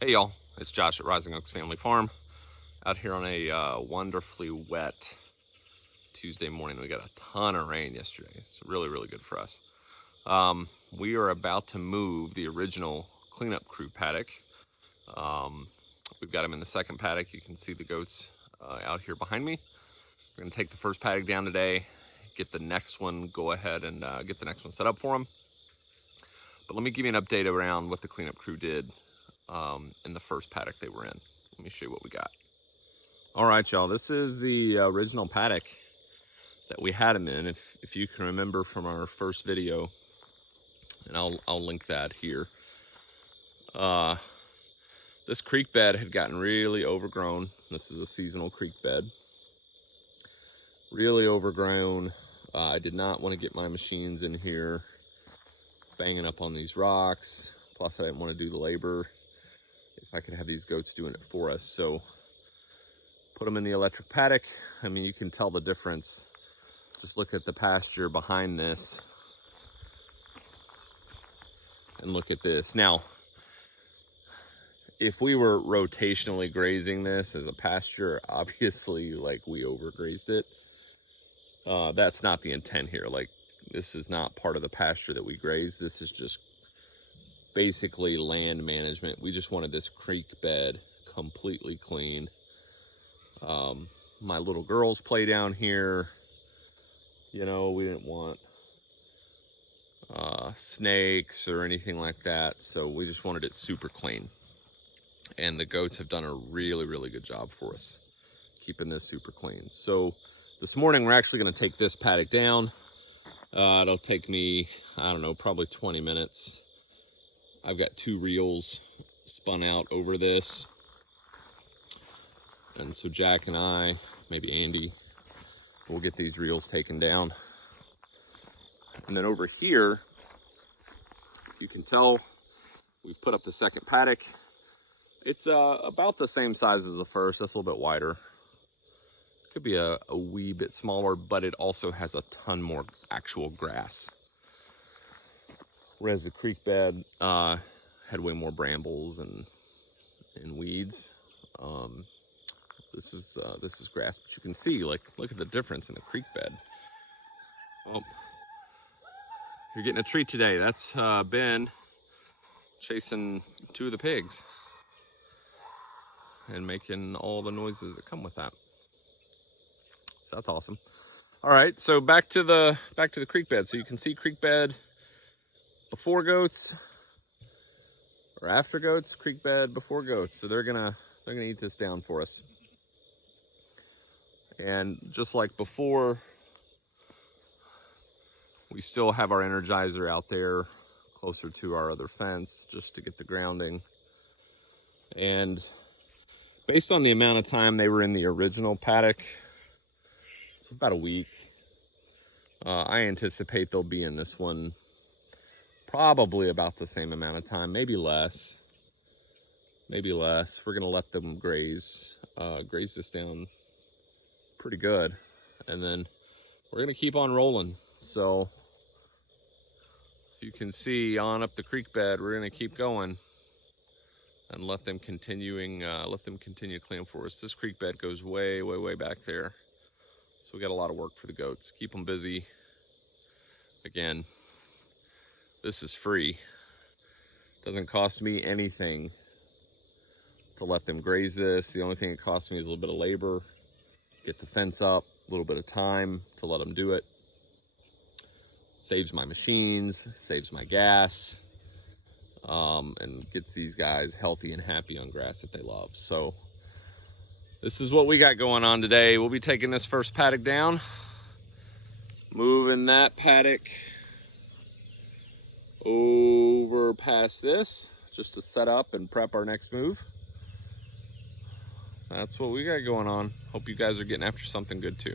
Hey y'all, it's Josh at Rising Oaks Family Farm out here on a wonderfully wet Tuesday morning. We got a ton of rain yesterday. It's really good for us. We are about to move the original cleanup crew paddock. We've got them in the second paddock. You can see the goats out here behind me. We're going to take the first paddock down today, get the next one, go ahead and get the next one set up for them. But let me give you an update around what the cleanup crew did in the first paddock they were in. Let me show you what we got. All right, y'all, this is the original paddock that we had them in. If you can remember from our first video, and I'll link that here. This creek bed had gotten really overgrown. This is a seasonal creek bed. Really overgrown. I did not want to get my machines in here banging up on these rocks. Plus, I didn't want to do the labor if I could have these goats doing it for us. So put them in the electric paddock. I mean, you can tell the difference. Just look at the pasture behind this and look at this. Now, if we were rotationally grazing this as a pasture, obviously, like, we overgrazed it. That's not the intent here. Like, this is not part of the pasture that we graze. This is just basically land management. We just wanted this creek bed completely clean. My little girls play down here. You know, we didn't want snakes or anything like that, so we just wanted it super clean. And the goats have done a really good job for us, keeping this super clean. So this morning we're actually going to take this paddock down. It'll take me, I don't know, probably 20 minutes. I've got 2 reels spun out over this. And so Jack and I, maybe Andy, we'll get these reels taken down. And then over here, you can tell we've put up the second paddock. It's about the same size as the first. That's a little bit wider. Could be a wee bit smaller, but it also has a ton more actual grass. Whereas the creek bed had way more brambles and weeds. This is grass, but you can see, like, look at the difference in the creek bed. Well, you're getting a treat today. That's Ben chasing 2 of the pigs and making all the noises that come with that. So that's awesome. All right, so back to the creek bed. So you can see creek bed before goats or after goats, creek bed before goats. So they're gonna eat this down for us. And just like before, we still have our Energizer out there closer to our other fence just to get the grounding. And based on the amount of time they were in the original paddock, it's about a week. I anticipate they'll be in this one probably about the same amount of time, maybe less. Maybe less. We're gonna let them graze this down pretty good, and then we're gonna keep on rolling. So you can see on up the creek bed, we're gonna keep going and let them continue to clean for us. This creek bed goes way back there, so we got a lot of work for the goats. Keep them busy. Again, this is free. Doesn't cost me anything to let them graze this. The only thing it costs me is a little bit of labor, get the fence up, a little bit of time to let them do it. Saves my machines, saves my gas, and gets these guys healthy and happy on grass that they love. So this is what we got going on today. We'll be taking this first paddock down, moving that paddock over past this just to set up and prep our next move. That's what we got going on. Hope you guys are getting after something good too.